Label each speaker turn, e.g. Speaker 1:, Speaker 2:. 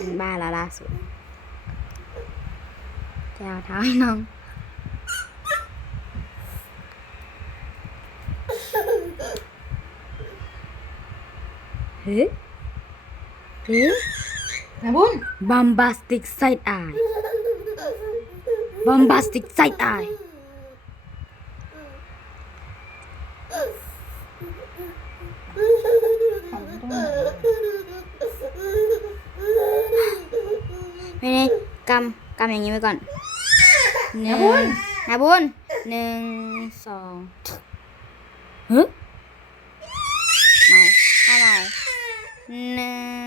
Speaker 1: mùng ba là la xuống chào thái nông Hế? Hế? Nabun? Bombastic side eye. Bombastic side eye. ไม่ได้กำกำอย่างนี้ไว้ก่อนหนึ่งนะบุญหนึ่งสองเฮ้ย